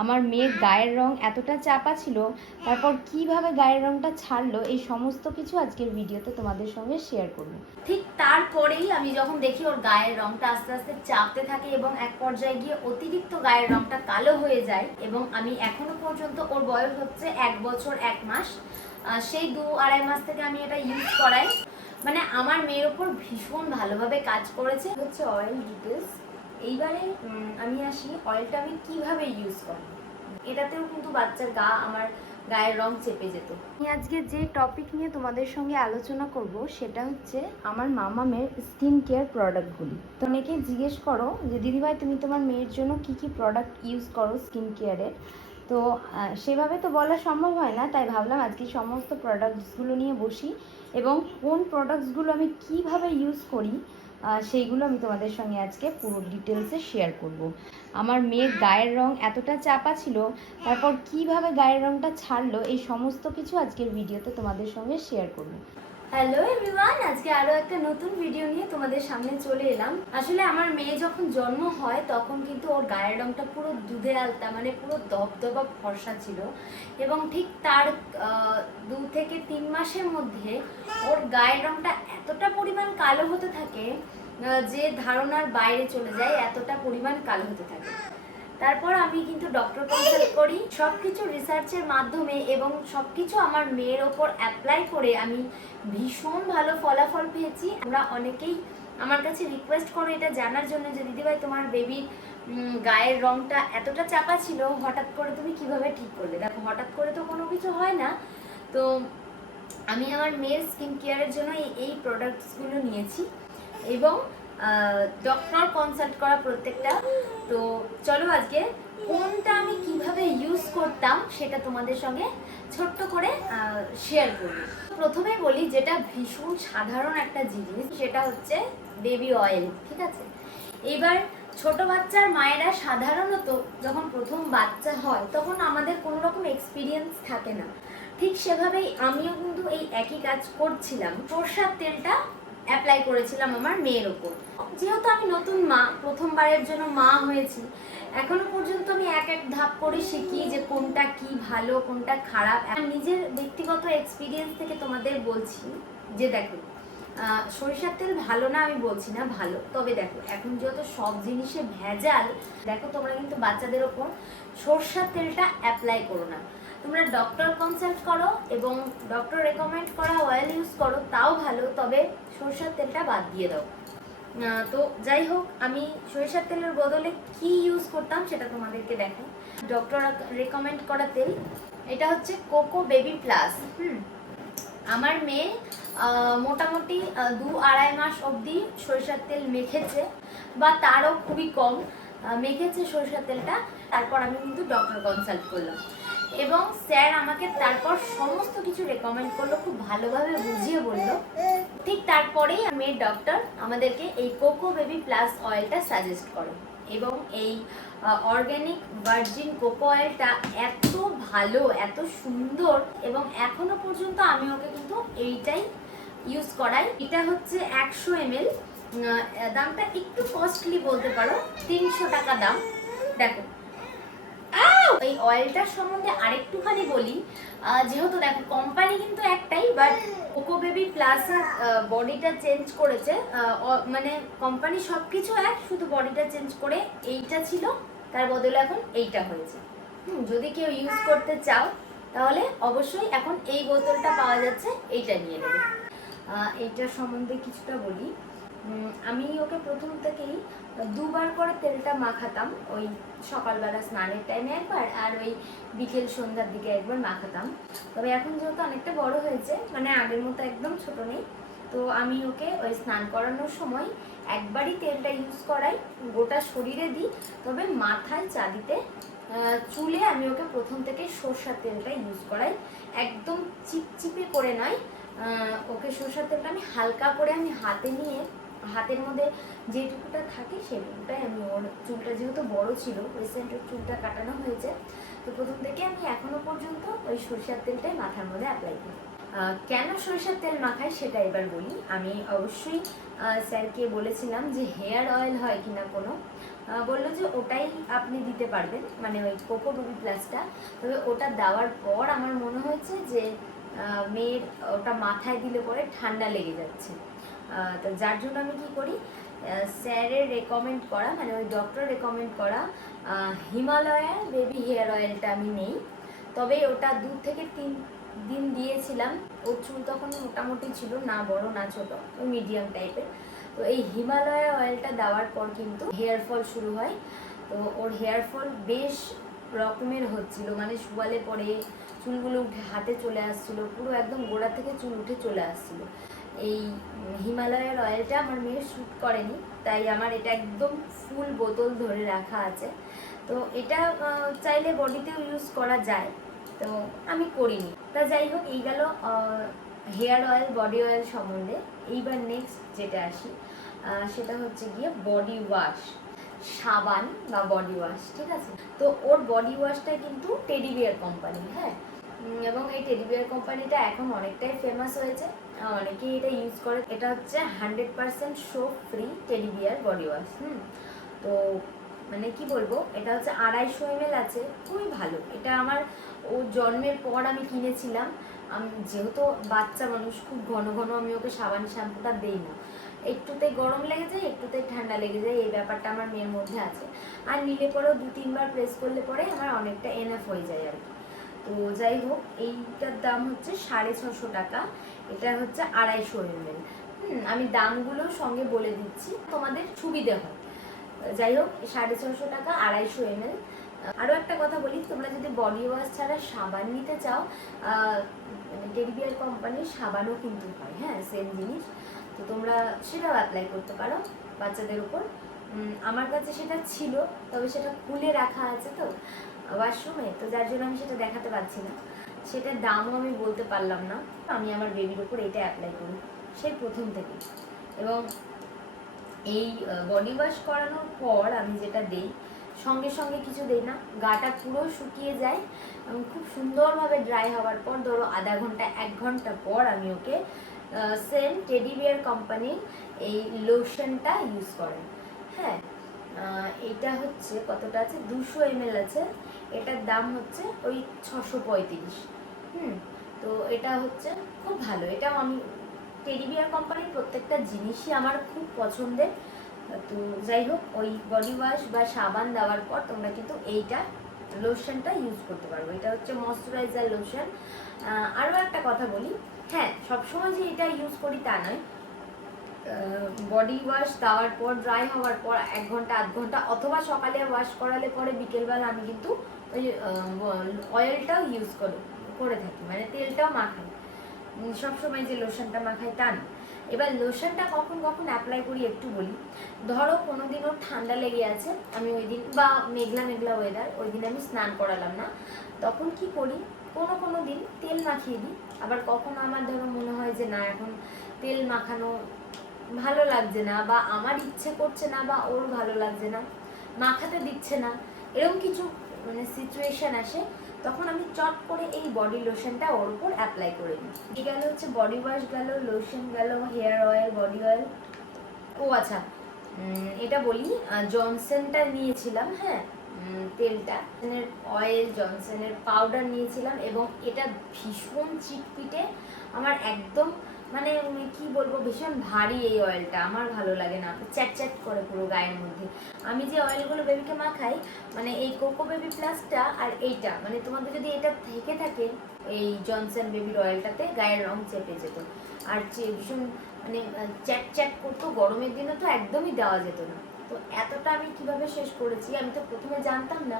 আমার মেয়ের গায়ের রং এতটা চাপা ছিল, তারপর কিভাবে গায়ের রংটা ছাড়লো এই সমস্ত কিছু আজকের ভিডিওতে তোমাদের সঙ্গে শেয়ার করব। ঠিক তারপরেই আমি যখন দেখি ওর গায়ের রংটা আস্তে আস্তে চাপতে থাকে এবং এক পর্যায়ে গিয়ে অতিরিক্ত গায়ের রংটা কালো হয়ে যায়, এবং আমি এখনো পর্যন্ত, ওর বয়স হচ্ছে 1 বছর 1 মাস, সেই 2-2.5 মাস থেকে আমি এটা ইউজ করাই। মানে আমার মেয়ের ওপর ভীষণ ভালোভাবে কাজ করেছে। হচ্ছে অয়েল ডিটেলস। এইবারে আমি আসি অয়েলটা আমি কিভাবে ইউজ করি। এটাতেও কিন্তু বাচ্চার আমার গায়ের রং চেপে যেত। আমি আজকে যে টপিক নিয়ে তোমাদের সঙ্গে আলোচনা করব সেটা হচ্ছে আমার মামামের স্কিন কেয়ার প্রোডাক্টগুলি। তো অনেকেই জিজ্ঞেস করো যে দিদিভাই তুমি তোমার মেয়ের জন্য কি কি প্রোডাক্ট ইউজ করো স্কিন কেয়ারের। তো সেভাবে তো বলা সম্ভব হয় না, তাই ভাবলাম আজকে সমস্ত প্রোডাক্টসগুলো নিয়ে বসি এবং কোন প্রোডাক্টসগুলো আমি কিভাবে ইউজ করি সেইগুলো আমি তোমাদের সঙ্গে আজকে পুরো ডিটেলসে শেয়ার করব। আমার মেয়ের গায়ের রং এতটা চাপা ছিল, তারপর কিভাবে গায়ের রংটা ছাড়লো এই সমস্ত কিছু আজকের ভিডিওতে তোমাদের সঙ্গে শেয়ার করব। হ্যালো এভরিওয়ান, আজকে আরও একটা নতুন ভিডিও নিয়ে তোমাদের সামনে চলে এলাম। আসলে আমার মেয়ে যখন জন্ম হয় তখন কিন্তু ওর গায়ের রংটা পুরো দুধে আলতা, মানে পুরো দবদবা ফর্সা ছিল, এবং ঠিক তার 2 থেকে 3 মাসের মধ্যে ওর গায়ের রংটা এতটা পরিমাণ কালো হতে থাকে যে ধারণার বাইরে চলে যায়, এতটা পরিমাণ কালো হতে থাকে। তারপর আমি কিন্তু ডক্টর কনসাল্ট করি, সব কিছু রিসার্চের মাধ্যমে এবং সব কিছু আমার মেয়ের ওপর অ্যাপ্লাই করে আমি ভীষণ ভালো ফলাফল পেয়েছি। আমরা অনেকেই আমার কাছে রিকোয়েস্ট করো এটা জানার জন্য যে দিদিভাই তোমার বেবির গায়ের রংটা এতটা চাপা ছিল, হঠাৎ করে তুমি কিভাবে ঠিক করলে। দেখো, হঠাৎ করে তো কোনো কিছু হয় না। তো আমি আমার মেয়ের স্কিন কেয়ারের জন্য এই প্রোডাক্টসগুলো নিয়েছি এবং ডক্টর কনসাল্ট করা প্রত্যেকটা। তো চলো আজকে কোনটা আমি কিভাবে ইউজ করতাম সেটা তোমাদের সঙ্গে ছোট্ট করে শেয়ার করি। প্রথমে বলি, যেটা ভীষণ সাধারণ একটা জিনিস সেটা হচ্ছে বেবি অয়েল, ঠিক আছে। এবার ছোট বাচ্চার মায়েরা সাধারণত যখন প্রথম বাচ্চা হয় তখন আমাদের কোনো রকম এক্সপিরিয়েন্স থাকে না, ঠিক সেভাবেই আমিও কিন্তু এই একই কাজ করছিলাম। সরষের তেলটা অ্যাপ্লাই করেছিলাম আমার মেয়ের ওপর। যেহেতু আমি নতুন মা, প্রথমবারের জন্য মা হয়েছি, এখনো পর্যন্ত আমি এক এক ধাপ করে শিখি যে কোনটা কি ভালো কোনটা খারাপ। নিজের ব্যক্তিগত এক্সপিরিয়েন্স থেকে তোমাদের বলছি যে দেখো, সরিষার তেল ভালো না আমি বলছি না, ভালো। তবে দেখো, এখন যেহেতু সব জিনিসে ভেজাল, দেখো তোমরা কিন্তু বাচ্চাদের ওপর সরষের তেলটা অ্যাপ্লাই করো না। তোমরা ডক্টর কনসাল্ট করো এবং ডক্টর রেকমেন্ড করা অয়েল ইউজ করো, তাও ভালো, তবে সরষের তেলটা বাদ দিয়ে দাও। তো যাই হোক, আমি সরিষার তেলের বদলে কি ইউজ করতাম সেটা তোমাদেরকে দেখাই। ডক্টর রেকমেন্ড করা তেল, এটা হচ্ছে কোকো বেবি প্লাস। আমার মেয়ে মোটামুটি 2-2.5 মাস অবধি সরিষার তেল মেখেছে, বা তারও খুবই কম মেখেছে সরিষার তেলটা। তারপর আমি কিন্তু ডক্টর কনসাল্ট করলাম এবং স্যার আমাকে তারপর সমস্ত কিছু রেকমেন্ড করলো, খুব ভালোভাবে বুঝিয়ে বললো। ঠিক তারপরেই মেয়ের ডক্টর আমাদেরকে এই কোকো বেবি প্লাস অয়েলটা সাজেস্ট করে, এবং এই অর্গ্যানিক ভার্জিন কোকো অয়েলটা এত ভালো, এত সুন্দর, এবং এখনো পর্যন্ত আমি ওকে কিন্তু এইটাই ইউজ করাই। এটা হচ্ছে 100 ml, দামটা একটু কস্টলি বলতে পারো, 300 টাকা দাম। দেখো, এই অয়েলটার সম্বন্ধে আরেকটুখানি বলি। যেহেতু দেখো কোম্পানি কিন্তু একটাই, বাট কোকো বেবি প্লাস বডিটা চেঞ্জ করেছে, মানে কোম্পানি সব কিছু এক, শুধু বডিটা চেঞ্জ করে এইটা ছিল, তার বদলে এখন এইটা হয়েছে। যদি কেউ ইউজ করতে চাও তাহলে অবশ্যই এখন এই বোতলটা পাওয়া যাচ্ছে, এইটা নিয়ে নেবে। এইটার সম্বন্ধে কিছুটা বলি। আমি ওকে প্রথম থেকেই 2 বার করে তেলটা মাখাতাম, ওই সকালবেলা স্নানের টাইমে একবার, আর ওই বিকেল সন্ধ্যার দিকে একবার মাখাতাম। তবে এখন যেহেতু অনেকটা বড় হয়েছে, মানে আগের মতো একদম ছোট নেই, তো আমি ওকে ওই স্নান করানোর সময় একবারই তেলটা ইউজ করাই, গোটা শরীরে দিই, তবে মাথায় চাঁদিতে চুলে আমি ওকে প্রথম থেকে সরষের তেলটা ইউজ করাই, একদম চিপচিপে করে নয়। ওকে সরষের তেলটা আমি হালকা করে আমি হাতে নিয়ে, হাতের মধ্যে যেটুকুটা থাকে সেটুকুটাই আমি, ওর চুলটা যেহেতু বড় ছিল, রিসেন্ট ওর চুলটা কাটানো হয়েছে, তো প্রথম থেকে আমি এখনো পর্যন্ত ওই সরষের তেলটাই মাথার মধ্যে অ্যাপ্লাই করি। কেন সরষের তেল মাখাই সেটা এবার বলি। আমি অবশ্যই স্যারকে বলেছিলাম যে হেয়ার অয়েল হয় কিনা কোনো, বললো যে ওটাই আপনি দিতে পারবেন, মানে ওই কোকো বেবি প্লাসটা। তবে ওটা দেওয়ার পর আমার মনে হয়েছে যে মেয়ের ওটা মাথায় দিলে পরে ঠান্ডা লেগে যাচ্ছে। তো যার জন্য আমি কি করি, স্যারের রেকমেন্ড করা, মানে ওই ডক্টর রেকমেন্ড করা হিমালয়া বেবি হেয়ার অয়েলটা আমি নেই। তবে ওটা 2 থেকে 3 দিন দিয়েছিলাম। ওর চুল তখন মোটামুটি ছিল, না বড় না ছোট, ওই মিডিয়াম টাইপের। তো এই হিমালয়া অয়েলটা দেওয়ার পর কিন্তু হেয়ার ফল শুরু হয়। তো ওর হেয়ার ফল বেশ রকমের হচ্ছিল, মানে শুয়ালে পরে চুলগুলো উঠে হাতে চলে আসছিলো, পুরো একদম গোড়া থেকে চুল উঠে চলে আসছিলো। এই হিমালয়ের অয়েলটা আমার মেয়ের শ্যুট করেনি, তাই আমার এটা একদম ফুল বোতল ধরে রাখা আছে। তো এটা চাইলে বডিতেও ইউজ করা যায়, তো আমি করিনি। তা যাই হোক, এই গেল হেয়ার অয়েল বডি অয়েল সম্বন্ধে। এইবার নেক্সট যেটা আসি সেটা হচ্ছে গিয়ে বডি ওয়াশ, সাবান বা বডি ওয়াশ, ঠিক আছে। তো ওর বডি ওয়াশটা কিন্তু টেডি বিয়ার কোম্পানি, হ্যাঁ। এবং এই টেডি বিয়ার কোম্পানিটা এখন অনেকটাই ফেমাস হয়েছে, অনেকেই এটা ইউজ করে। এটা হচ্ছে 100% soap free teddy bear body wash. তো মানে কি বলবো, এটা হচ্ছে 250 ml আছে, খুবই ভালো। এটা আমার ও জন্মের পর আমি কিনেছিলাম। আমি যেহেতু বাচ্চা মানুষ, খুব ঘন ঘন আমি ওকে সাবান শ্যাম্পুটা দিই না, একটুতেই গরম লেগে যায়, একটুতেই ঠান্ডা লেগে যায়, এই ব্যাপারটা আমার মেয়ের মধ্যে আছে। আর নিলে পরেও 2-3 বার প্রেস করলে পরে আমার অনেকটা এনাফ হয়ে যায় আর কি। তো যাই হোক, এইটার দাম হচ্ছে 650 টাকা। এটা হচ্ছে 250 ml। আমি দামগুলো সঙ্গে বলে দিচ্ছি, তোমাদের সুবিধে হয়। যাই হোক, 650 টাকা 250 ml। আরও একটা কথা বলি, তোমরা যদি বডি ওয়াশ ছাড়া সাবান নিতে চাও, টেডি বিয়ার কোম্পানির সাবানও কিন্তু হয়, হ্যাঁ, সেম জিনিস। তো তোমরা সেটাও অ্যাপ্লাই করতে পারো বাচ্চাদের উপর। আমার কাছে সেটা ছিল, তবে সেটা খুলে রাখা আছে তো ওয়াশরুমে, তো যার জন্য আমি সেটা দেখাতে পারছি না। সেটার দামও আমি বলতে পারলাম না। আমি আমার বেবির উপর এটা অ্যাপ্লাই করি সেই প্রথম থেকে। এবং এই বডি ওয়াশ করানোর পর আমি যেটা দেই, সঙ্গে সঙ্গে কিছু দেই না, গাটা পুরো শুকিয়ে যায় এবং খুব সুন্দরভাবে ড্রাই হওয়ার পর, ধরো আধা ঘন্টা 1 ঘন্টা পর আমি ওকে সেম টেডি বিয়ার কোম্পানির এই লোশনটা ইউজ করেন, হ্যাঁ। এটা হচ্ছে কতটা আছে, 200 ml আছে। এটার দাম হচ্ছে ওই 635। তো এটা হচ্ছে খুব ভালো। এটাও আমি টেডি বিয়ার কোম্পানির প্রত্যেকটা জিনিসই আমার খুব পছন্দের। তো যাই হোক, ওই বডি ওয়াশ বা সাবান দেওয়ার পর তোমরা কিন্তু এইটা লোশনটা ইউজ করতে পারবো। এটা হচ্ছে ময়শ্চারাইজার লোশন। আরও একটা কথা বলি, হ্যাঁ, সবসময় যে এটা ইউজ করি তা নয়। বডি ওয়াশ দেওয়ার পর ড্রাই হওয়ার পর 1 ঘন্টা 8 ঘন্টা, অথবা সকালে ওয়াশ করালে পরে বিকেলবেলা আমি কিন্তু ওই অয়েলটাও ইউজ করে থাকি, মানে তেলটাও মাখাই। সবসময় যে লোশনটা মাখাই তা না। এবার লোশনটা কখন কখন অ্যাপ্লাই করি একটু বলি। ধরো কোনো দিন ওর ঠান্ডা লেগে আছে, আমি ওই দিন, বা মেঘলা মেঘলা ওয়েদার, ওই দিন আমি স্নান করালাম না, তখন কি করি, কোনো দিন তেল মাখিয়ে দিই। আবার কখনো আমার ধরো মনে হয় যে না, এখন তেল মাখানো ভালো লাগছে না, বা আমার ইচ্ছে করছে না, বা ওর ভালো লাগছে না, মাখাতে দিচ্ছে না, এরকম কিছু মানে সিচুয়েশন আসে, তখন আমি চট করে এই বডি লোশনটা ওর উপর অ্যাপ্লাই করে দিই। ঠিক গেল হচ্ছে বডি ওয়াশ গেল, লোশন গেল, হেয়ার অয়েল, বডি অয়েল। ও আচ্ছা, এটা বলি, জনসনটা নিয়েছিলাম, হ্যাঁ, তেলটা, অয়েল, জনসনের পাউডার নিয়েছিলাম, এবং এটা ভীষণ চিটপিটে, আমার একদম মানে কি বলবো, ভীষণ ভারী এই অয়েলটা, আমার ভালো লাগে না, চ্যাট করে পুরো গায়ের মধ্যে। আমি যে অয়েলগুলো বেবিকে মাখাই, মানে এই কোকো বেবি প্লাসটা আর এইটা, মানে তোমাদের যদি এটা থেকে থাকে এই জনসন বেবির অয়েলটাতে, গায়ের রং চেপে যেত, আর ভীষণ মানে চ্যাট করতো। গরমের দিনে তো একদমই দেওয়া যেত না। তো এতটা আমি কিভাবে শেষ করেছি, আমি তো প্রথমে জানতাম না।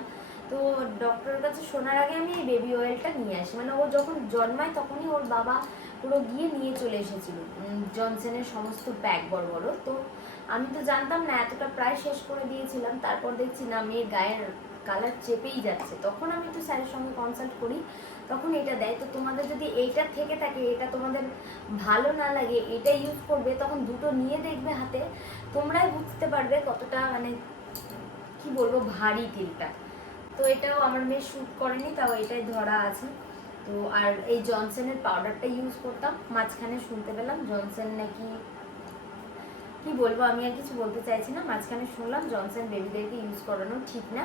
তো ডক্টরের কাছে শোনার আগে আমি এই বেবি অয়েলটা নিয়ে আসি, মানে ও যখন জন্মায় তখনই ওর বাবা পুরো গিয়ে নিয়ে চলে এসেছিল জনসনের সমস্ত ব্যাগ বড় বড়। তো আমি তো জানতাম না, এতটা প্রায় শেষ করে দিয়েছিলাম। তারপর দেখছি না, মেয়ের গায়ের কালার চেপেই যাচ্ছে, তখন আমি একটু স্যারের সঙ্গে কনসাল্ট করি, তখন এটা দেয়। তো তোমাদের যদি এইটা থেকে থাকে, এটা তোমাদের ভালো না লাগে, এটা ইউজ করবে, তখন দুটো নিয়ে দেখবে হাতে, তোমরাই বুঝতে পারবে কতটা মানে কি বলবো ভারী তেলটা। তো এটাও আমার মেয়ে শ্যুট করেনি, তাও এটাই ধরা আছে। তো আর এই জনসনের পাউডারটা ইউজ করতাম, মাঝখানে শুনতে পেলাম জনসন নাকি কি বলবো, আমি আর কিছু বলতে চাইছি না। মাঝখানে শুনলাম জনসন বেবিদেরকে ইউজ করানো ঠিক না,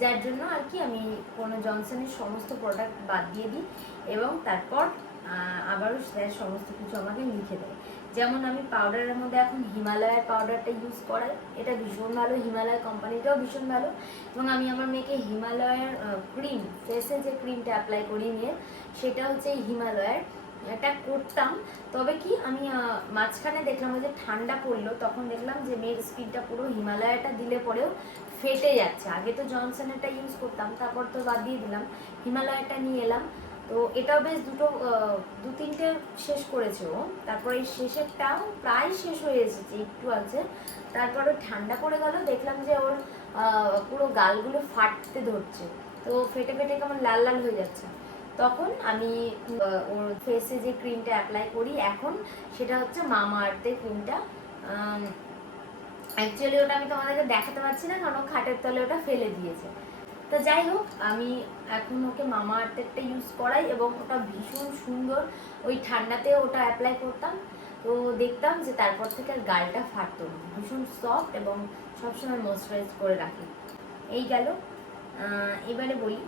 যার জন্য আর কি আমি কোনো জনসনের সমস্ত প্রোডাক্ট বাদ দিয়ে দিই এবং তারপর আবারও স্যার সমস্ত কিছু আমাকে লিখে দেয়। যেমন আমি পাউডারের মধ্যে এখন হিমালয়ের পাউডারটা ইউজ করাই, এটা ভীষণ ভালো, হিমালয় কোম্পানিটাও ভীষণ ভালো। এবং আমি আমার মেয়েকে হিমালয়ের ক্রিম, ফেসে যে ক্রিমটা অ্যাপ্লাই করি মেয়ের, সেটা হচ্ছে এই হিমালয়ের, এটা করতাম। তবে কি আমি মাঝখানে দেখলাম যে ঠান্ডা পড়লো, তখন দেখলাম যে মেয়ের স্কিনটা পুরো হিমালয়াটা দিলে পরেও ফেটে যাচ্ছে। আগে তো জনসনেরটা ইউজ করতাম, তারপর তো বাদ দিয়ে দিলাম, হিমালয়াটা নিয়ে এলাম। তো এটাও বেশ দু তিনটে শেষ করেছে ও। তারপর এই শেষেরটাও প্রায় শেষ হয়ে এসেছে, একটু আছে। তারপরে ঠান্ডা পড়ে গেল, দেখলাম যে ওর পুরো গালগুলো ফাটতে ধরছে, তো ফেটে ফেটে কেমন লাল লাল হয়ে যাচ্ছে। তখন আমি ওর ফেসে যে ক্রিমটা অ্যাপ্লাই করি এখন, সেটা হচ্ছে মামা আর্থের ক্রিমটা। অ্যাকচুয়ালি ওটা আমি তোমাদেরকে দেখাতে পারছি না, কারণ খাটের তলে ওটা ফেলে দিয়েছে। তো যাই হোক, আমি এখন ওকে মামা আর্থেরটা ইউজ করাই এবং ওটা ভীষণ সুন্দর। ওই ঠান্ডাতে ওটা অ্যাপ্লাই করতাম, তো দেখতাম যে তারপর থেকে আর গালটা ফাটতো না, ভীষণ সফট এবং সবসময় ময়শ্চারাইজ করে রাখি। এই গেল। এবারে বলি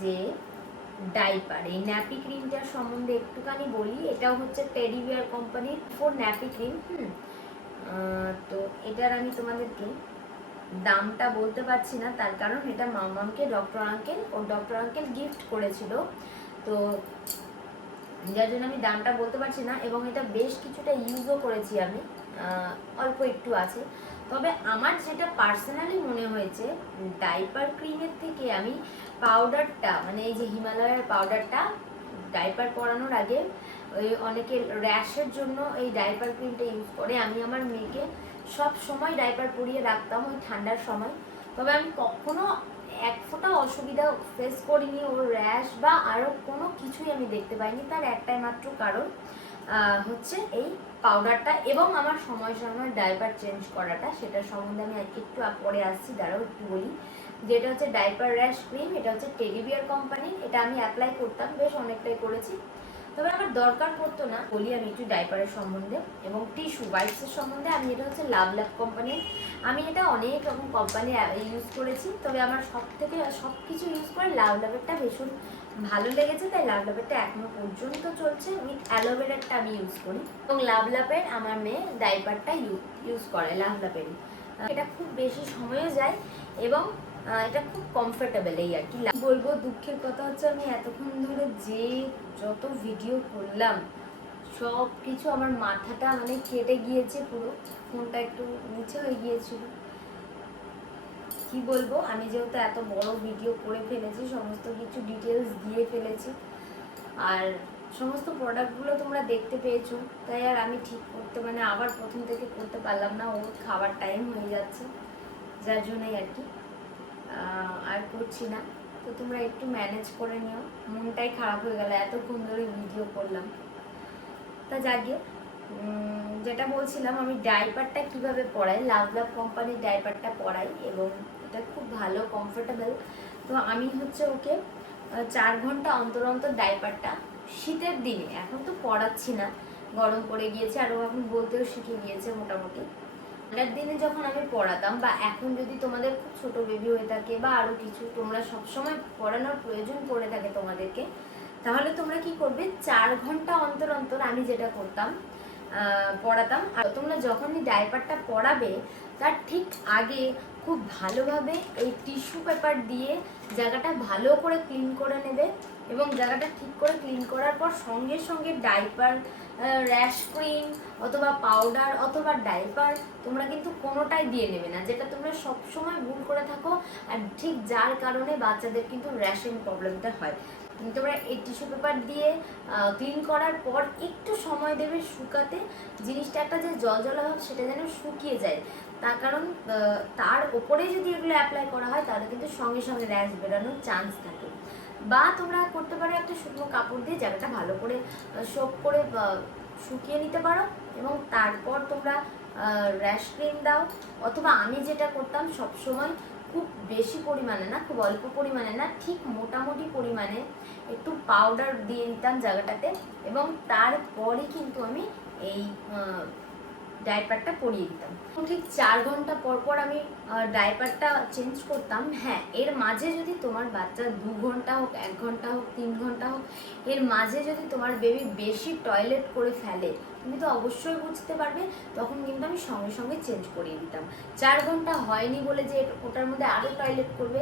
যে ডাইপার, এই ন্যাপি ক্রিমটার সম্বন্ধে একটুখানি বলি। এটাও হচ্ছে টেডি বিয়ার কোম্পানির ফোর ন্যাপি ক্রিম। তো এটার আমি তোমাদেরকে দামটা বলতে পারছি না, তার কারণ এটা মামামকে ডক্টর আঙ্কেল গিফট করেছিল, তো যার জন্য আমি দামটা বলতে পারছি না। এবং এটা বেশ কিছুটা ইউজও করেছি আমি, অল্প একটু আছে। তবে আমার যেটা পার্সোনালি মনে হয়েছে, ডাইপার ক্রিমের থেকে আমি পাউডারটা, মানে এই যে হিমালয়ের পাউডারটা ডাইপার পরানোর আগে, ওই অনেকে র্যাশের জন্য এই ডাইপার ক্রিমটা ইউজ করে। আমি আমার মেয়েকে সব সময় ডাইপার পরিয়ে রাখতাম ওই ঠান্ডার সময়, তবে আমি কখনো এক ফোঁটা অসুবিধা ফেস করিনি, ওর র্যাশ বা আরও কোনো কিছুই আমি দেখতে পাইনি। তার একটাই মাত্র কারণ হচ্ছে এই পাউডারটা এবং আমার সময় সময় ডাইপার চেঞ্জ করাটা, সেটার সম্বন্ধে আমি একটু পরে আসছি, দাঁড়াও একটু বলি। যেটা হচ্ছে ডাইপার র্যাশ ক্রিম, এটা হচ্ছে টেডি বিয়ার কোম্পানি, এটা আমি অ্যাপ্লাই করতাম, বেশ অনেকটাই করেছি, তবে আমার দরকার পড়তো না। বলি আমি একটু ডাইপারের সম্বন্ধে এবং টিস্যু ওয়াইপসের সম্বন্ধে। আমি এটা হচ্ছে লাভ কোম্পানির, আমি এটা অনেক রকম কোম্পানি ইউজ করেছি, তবে আমার সব কিছু ইউজ করে লাভেরটা ভীষণ ভালো লেগেছে, তাই লাভেরটা এখনো পর্যন্ত চলছে। উইথ অ্যালোভেরারটা আমি ইউজ করি এবং লাভের আমার মেয়ে ডাইপারটা ইউজ করে লাভেরই। এটা খুব বেশি সময়ও যায় এবং এটা খুব কমফোর্টেবল, এই আর কি বলবো। দুঃখের কথা হচ্ছে আমি এতক্ষণ ধরে যে যত ভিডিও করলাম সব কিছু আমার মাথাটা মানে কেটে গিয়েছে, পুরো ফোনটা একটু নিচে হয়ে গিয়েছিল। কি বলবো, আমি যেহেতু এত বড় ভিডিও করে ফেলেছি, সমস্ত কিছু ডিটেলস দিয়ে ফেলেছি, আর সমস্ত প্রোডাক্টগুলো তোমরা দেখতে পেয়েছো, তাই আর আমি ঠিক করতে মানে আবার প্রথম থেকে করতে পারলাম না, ওর খাবার টাইম হয়ে যাচ্ছে, যার জন্যই আর কি আর করছি না। তো তোমরা একটু ম্যানেজ করে নিও, মনটাই খারাপ হয়ে গেল, এতক্ষণ ধরে ভিডিও করলাম। তা যাকে যেটা বলছিলাম, আমি ডাইপারটা কিভাবে পরাই, লাভ কোম্পানির ডাইপারটা পরাই এবং এটা খুব ভালো, কমফোর্টেবল। তো আমি হচ্ছে ওকে 4 ঘন্টা অন্তর অন্তর ডাইপারটা, শীতের দিনে, এখন তো পরাচ্ছি না, গরম পড়ে গিয়েছে আর ও এখন বলতেও শিখে গিয়েছে মোটামুটি। ঠান্ডার দিনে যখন আমি পড়াতাম, বা এখন যদি তোমাদের খুব ছোট বেবি হয়ে থাকে বা আরও কিছু তোমরা সবসময় পড়ানোর প্রয়োজন পড়ে থাকে তোমাদেরকে, তাহলে তোমরা কি করবে, 4 ঘন্টা অন্তর অন্তর আমি যেটা করতাম পড়াতাম। আর তোমরা যখনই ডাইপারটা পরাবে তার ঠিক আগে খুব ভালোভাবে এই টিস্যু পেপার দিয়ে জায়গাটা ভালো করে ক্লিন করে নেবে এবং জায়গাটা ঠিক করে ক্লিন করার পর সঙ্গে সঙ্গে ডাইপার, র্যাশ ক্রিম অথবা পাউডার অথবা ডাইপার তোমরা কিন্তু কোনোটাই দিয়ে নেবে না, যেটা তোমরা সবসময় ভুল করে থাকো, আর ঠিক যার কারণে বাচ্চাদের কিন্তু র্যাশিং প্রবলেমটা হয়। তোমরা এই টিস্যু পেপার দিয়ে ক্লিন করার পর একটু সময় দেবে শুকাতে, জিনিসটা একটা যে জল ভাব সেটা যেন শুকিয়ে যায়, তার কারণ তার ওপরে যদি এগুলো অ্যাপ্লাই করা হয় তাহলে কিন্তু সঙ্গে সঙ্গে র্যাশ বেরোনোর চান্স থাকে। বা তোমরা করতে পারো একটা শুকনো কাপড় দিয়ে জায়গাটা ভালো করে সোপ করে শুকিয়ে নিতে পারো এবং তারপর তোমরা র্যাশ ক্রিম দাও। অথবা আমি যেটা করতাম সবসময়, খুব বেশি পরিমাণে না, খুব অল্প পরিমাণে না, ঠিক মোটামুটি পরিমাণে একটু পাউডার দিয়ে দিতাম জায়গাটাতে এবং তারপরই কিন্তু আমি এই ডাইপারটা পরিয়ে দিতাম। ঠিক 4 ঘন্টা পর পর আমি ডাইপারটা চেঞ্জ করতাম। হ্যাঁ, এর মাঝে যদি তোমার বাচ্চা 2 ঘন্টা হোক, 1 ঘন্টা হোক, 3 ঘন্টা হোক, এর মাঝে যদি তোমার বেবি বেশি টয়লেট করে ফেলে, তুমি তো অবশ্যই বুঝতে পারবে, তখন কিন্তু আমি সঙ্গে সঙ্গে চেঞ্জ করিয়ে দিতাম। 4 ঘন্টা হয়নি বলে যে ওটার মধ্যে আরও টয়লেট করবে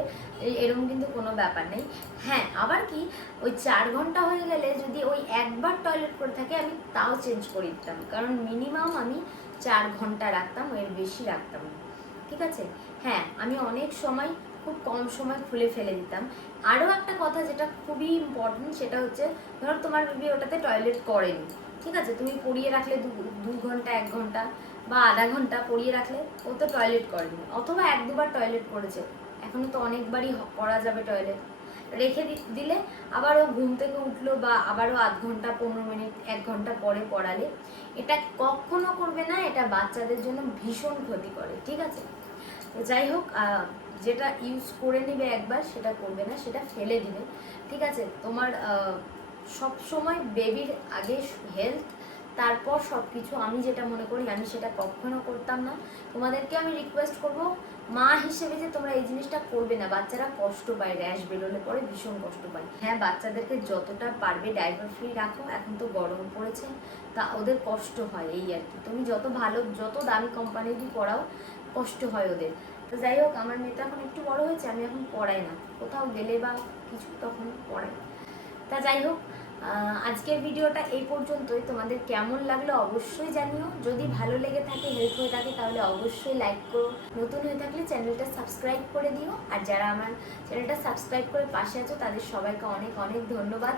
এরকম কিন্তু কোনো ব্যাপার নেই। হ্যাঁ, আবার কি ওই 4 ঘন্টা হয়ে গেলে যদি ওই একবার টয়লেট করে থাকে আমি তাও চেঞ্জ করে দিতাম, কারণ মিনিমাম আমি 4 ঘন্টা রাখতাম, এর বেশি রাখতাম না, ঠিক আছে। হ্যাঁ, আমি অনেক সময় খুব কম সময় খুলে ফেলে দিতাম। আরও একটা কথা যেটা খুবই ইম্পর্টেন্ট, সেটা হচ্ছে ধরো তোমার বেবি ওটাতে টয়লেট করেনি, ঠিক আছে, তুমি পরিয়ে রাখলে 2 ঘন্টা, 1 ঘন্টা বা আধা ঘন্টা পরিয়ে রাখলে, ও তো টয়লেট করেনি, অথবা 1-2 বার টয়লেট করেছে, এখনও তো অনেকবারই করা যাবে টয়লেট, রেখে দিলে আবার ও ঘুম থেকে উঠলো বা আবারও আধ ঘন্টা, 15 মিনিট, 1 ঘন্টা পরে পড়ালে, এটা কখনো করবে না, এটা বাচ্চাদের জন্য ভীষণ ক্ষতি করে, ঠিক আছে। তো যাই হোক, যেটা ইউজ করে নেবে একবার সেটা করবে না, সেটা ফেলে দিবে, ঠিক আছে। তোমার সব সময় বেবির আগে হেলথ, তারপর সব কিছু। আমি যেটা মনে করি আমি সেটা কখনো করতাম না। তোমাদেরকে আমি রিকোয়েস্ট করব, মা হিসেবে যে তোমরা এই জিনিসটা করবে না, বাচ্চারা কষ্ট পায়, র্যাশ বেরোলে পরে ভীষণ কষ্ট পায়। হ্যাঁ, বাচ্চাদেরকে যতটা পারবে ডাইপার ফ্রি রাখো, এখন তো গরম পড়েছে, তা ওদের কষ্ট হয়, এই আর কি। তুমি যত ভালো, যত দামি কোম্পানিরই পড়াও, কষ্ট হয় ওদের। তো যাই হোক, আমার মেয়েটা এখন একটু বড় হয়েছে, আমি এখন পড়াই না, কোথাও গেলে বা কিছু তখন পড়াই। তা যাই হোক, আজকের ভিডিওটা এই পর্যন্তই। তোমাদের কেমন লাগলো অবশ্যই জানিও। যদি ভালো লেগে থাকে, হেল্প হয়ে থাকে, তাহলে অবশ্যই লাইক করো। নতুন হয়ে থাকলে চ্যানেলটা সাবস্ক্রাইব করে দিও। আর যারা আমার চ্যানেলটা সাবস্ক্রাইব করে পাশে আছো, তাদের সবাইকে অনেক অনেক ধন্যবাদ।